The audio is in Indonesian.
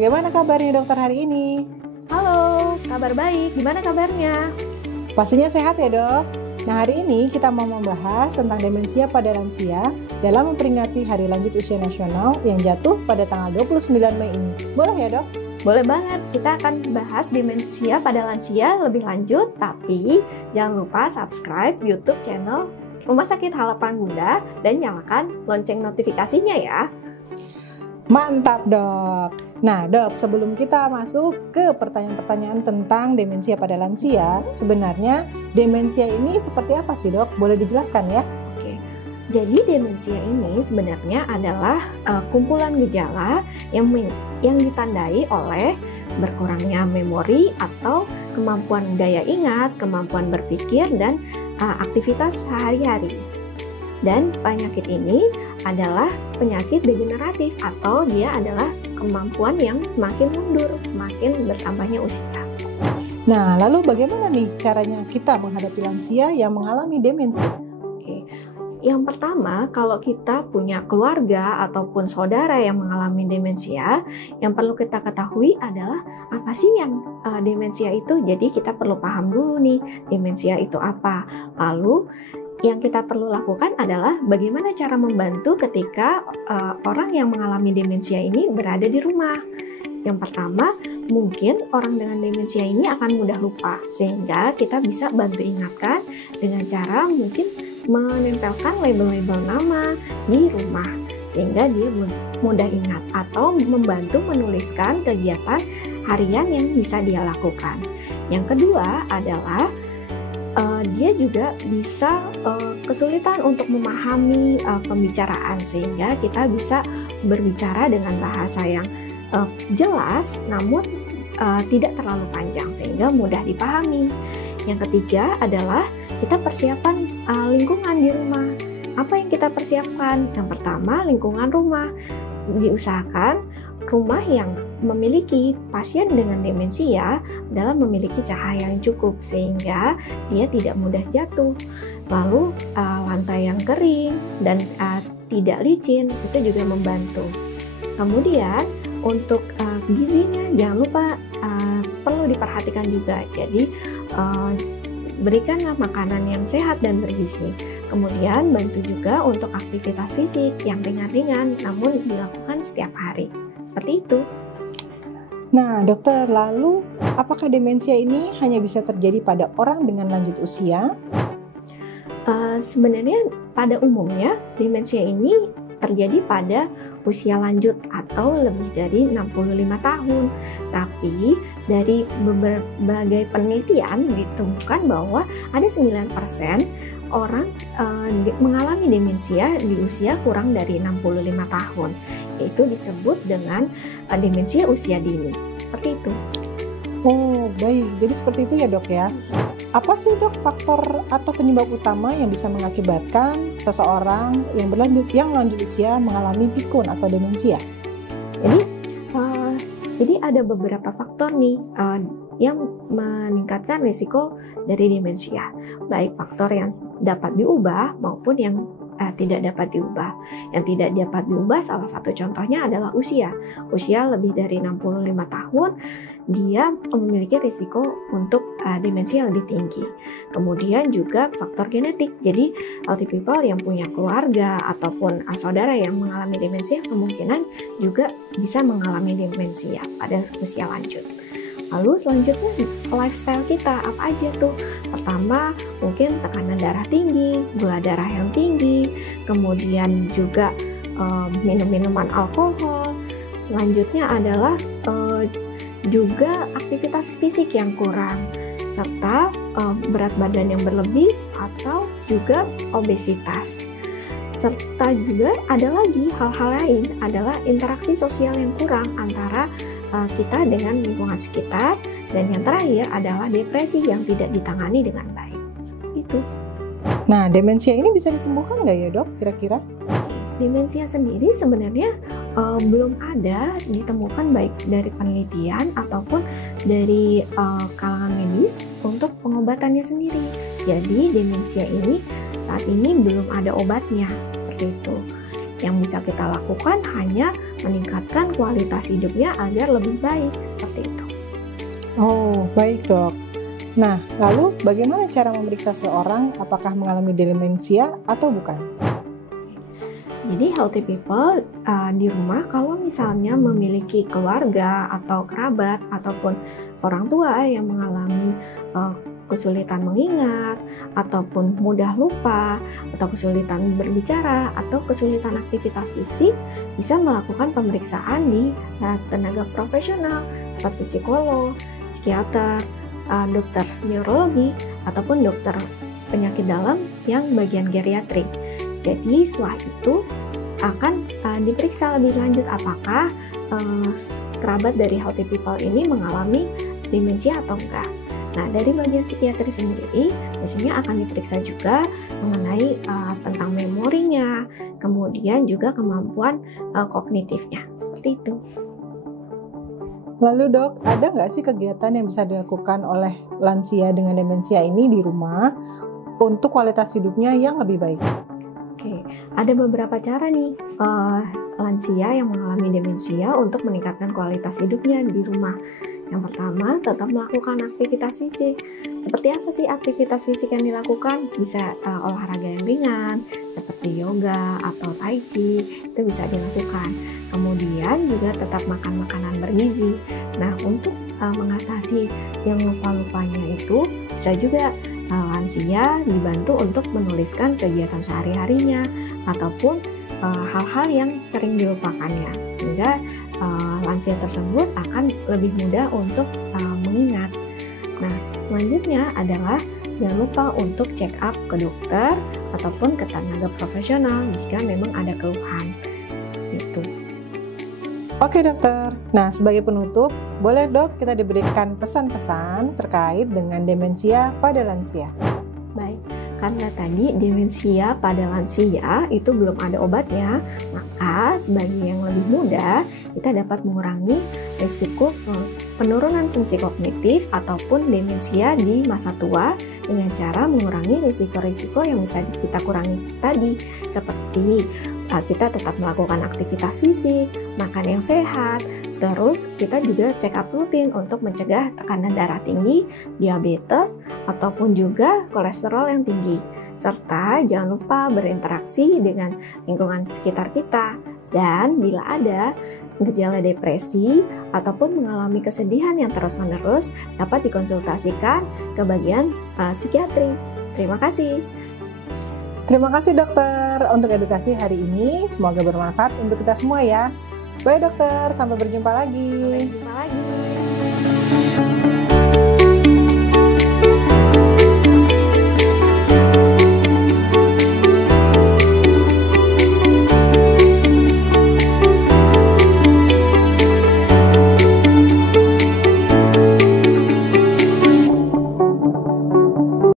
bagaimana kabarnya dokter hari ini? Halo, kabar baik. Gimana kabarnya? Pastinya sehat ya dok? Nah hari ini kita mau membahas tentang demensia pada lansia dalam memperingati Hari Lanjut Usia Nasional yang jatuh pada tanggal 29 Mei ini. Boleh ya dok? Boleh banget, kita akan bahas demensia pada lansia lebih lanjut, tapi jangan lupa subscribe YouTube channel Rumah Sakit Harapan Bunda dan nyalakan lonceng notifikasinya ya. Mantap dok! Nah dok, sebelum kita masuk ke pertanyaan-pertanyaan tentang demensia pada lansia, sebenarnya demensia ini seperti apa sih dok? Boleh dijelaskan ya? Oke, jadi demensia ini sebenarnya adalah kumpulan gejala yang ditandai oleh berkurangnya memori atau kemampuan daya ingat, kemampuan berpikir, dan aktivitas sehari-hari. Dan penyakit ini adalah penyakit degeneratif atau dia adalah kemampuan yang semakin mundur, semakin bertambahnya usia. Nah, lalu bagaimana nih caranya kita menghadapi lansia yang mengalami demensia? Oke, yang pertama, kalau kita punya keluarga ataupun saudara yang mengalami demensia, yang perlu kita ketahui adalah apa sih yang demensia itu. Jadi kita perlu paham dulu nih, demensia itu apa. Lalu yang kita perlu lakukan adalah bagaimana cara membantu ketika orang yang mengalami demensia ini berada di rumah. Yang pertama, mungkin orang dengan demensia ini akan mudah lupa, sehingga kita bisa bantu ingatkan dengan cara mungkin menempelkan label-label nama di rumah, sehingga dia mudah ingat, atau membantu menuliskan kegiatan harian yang bisa dia lakukan. Yang kedua adalah dia juga bisa kesulitan untuk memahami pembicaraan, sehingga kita bisa berbicara dengan bahasa yang jelas namun tidak terlalu panjang sehingga mudah dipahami. Yang ketiga adalah kita persiapan lingkungan di rumah. Apa yang kita persiapkan? Yang pertama, lingkungan rumah. Diusahakan rumah yang memiliki pasien dengan demensia adalah memiliki cahaya yang cukup sehingga dia tidak mudah jatuh. Lalu lantai yang kering dan tidak licin itu juga membantu. Kemudian untuk gizinya jangan lupa perlu diperhatikan juga. Jadi berikanlah makanan yang sehat dan bergizi. Kemudian bantu juga untuk aktivitas fisik yang ringan-ringan namun dilakukan setiap hari. Seperti itu. Nah dokter, lalu apakah demensia ini hanya bisa terjadi pada orang dengan lanjut usia? Sebenarnya pada umumnya demensia ini terjadi pada usia lanjut atau lebih dari 65 tahun. Tapi dari berbagai penelitian ditemukan bahwa ada 9% orang mengalami demensia di usia kurang dari 65 tahun. Itu disebut dengan demensia usia dini. Seperti itu. Oh, baik. Jadi seperti itu ya, Dok ya. Apa sih, Dok, faktor atau penyebab utama yang bisa mengakibatkan seseorang yang lanjut usia mengalami pikun atau demensia? Jadi ada beberapa faktor nih yang meningkatkan risiko dari demensia. Baik faktor yang dapat diubah maupun yang tidak dapat diubah. Yang tidak dapat diubah salah satu contohnya adalah usia. Usia lebih dari 65 tahun, dia memiliki risiko untuk demensia lebih tinggi. Kemudian juga faktor genetik. Jadi healthy people yang punya keluarga ataupun saudara yang mengalami demensia kemungkinan juga bisa mengalami demensia pada usia lanjut. Lalu selanjutnya lifestyle kita apa aja tuh? Pertama mungkin tekanan darah tinggi, gula darah yang tinggi, kemudian juga minum-minuman alkohol. Selanjutnya adalah juga aktivitas fisik yang kurang, serta berat badan yang berlebih atau juga obesitas. Serta juga ada lagi hal-hal lain adalah interaksi sosial yang kurang antara kita dengan lingkungan sekitar, dan yang terakhir adalah depresi yang tidak ditangani dengan baik. Itu. Nah, demensia ini bisa disembuhkan nggak ya dok kira-kira? Demensia sendiri sebenarnya belum ada ditemukan baik dari penelitian ataupun dari kalangan medis untuk pengobatannya sendiri. Jadi demensia ini saat ini belum ada obatnya seperti itu. Yang bisa kita lakukan hanya meningkatkan kualitas hidupnya agar lebih baik, seperti itu. Oh, baik dok. Nah, lalu bagaimana cara memeriksa seseorang apakah mengalami demensia atau bukan? Jadi healthy people di rumah kalau misalnya memiliki keluarga atau kerabat ataupun orang tua yang mengalami kesulitan mengingat ataupun mudah lupa atau kesulitan berbicara atau kesulitan aktivitas fisik, bisa melakukan pemeriksaan di tenaga profesional seperti psikolog, psikiater, dokter neurologi ataupun dokter penyakit dalam yang bagian geriatrik. Jadi setelah itu akan diperiksa lebih lanjut apakah kerabat dari healthy people ini mengalami demensia atau enggak. Nah, dari bagian psikiatri sendiri biasanya akan diperiksa juga mengenai tentang memorinya, kemudian juga kemampuan kognitifnya. Seperti itu. Lalu dok, ada nggak sih kegiatan yang bisa dilakukan oleh lansia dengan demensia ini di rumah untuk kualitas hidupnya yang lebih baik? Oke, ada beberapa cara nih lansia yang mengalami demensia untuk meningkatkan kualitas hidupnya di rumah. Yang pertama, tetap melakukan aktivitas fisik. Seperti apa sih aktivitas fisik yang dilakukan? Bisa olahraga yang ringan, seperti yoga atau tai chi, itu bisa dilakukan. Kemudian juga tetap makan makanan bergizi. Nah, untuk mengatasi yang lupa-lupanya itu, bisa juga lansia dibantu untuk menuliskan kegiatan sehari-harinya ataupun hal-hal yang sering dilupakannya, sehingga lansia tersebut akan lebih mudah untuk mengingat. Nah, selanjutnya adalah jangan lupa untuk check up ke dokter ataupun ke tenaga profesional jika memang ada keluhan. Gitu. Oke dokter, nah sebagai penutup, boleh dok kita diberikan pesan-pesan terkait dengan demensia pada lansia? Baik, karena tadi demensia pada lansia itu belum ada obatnya, maka sebagai yang lebih muda, kita dapat mengurangi risiko penurunan fungsi kognitif ataupun demensia di masa tua dengan cara mengurangi risiko-risiko yang bisa kita kurangi tadi, seperti kita tetap melakukan aktivitas fisik, makan yang sehat, terus kita juga check up rutin untuk mencegah tekanan darah tinggi, diabetes, ataupun juga kolesterol yang tinggi. Serta jangan lupa berinteraksi dengan lingkungan sekitar kita. Dan bila ada gejala depresi ataupun mengalami kesedihan yang terus-menerus, dapat dikonsultasikan ke bagian psikiatri. Terima kasih. Terima kasih dokter untuk edukasi hari ini. Semoga bermanfaat untuk kita semua ya. Bye dokter, sampai berjumpa lagi.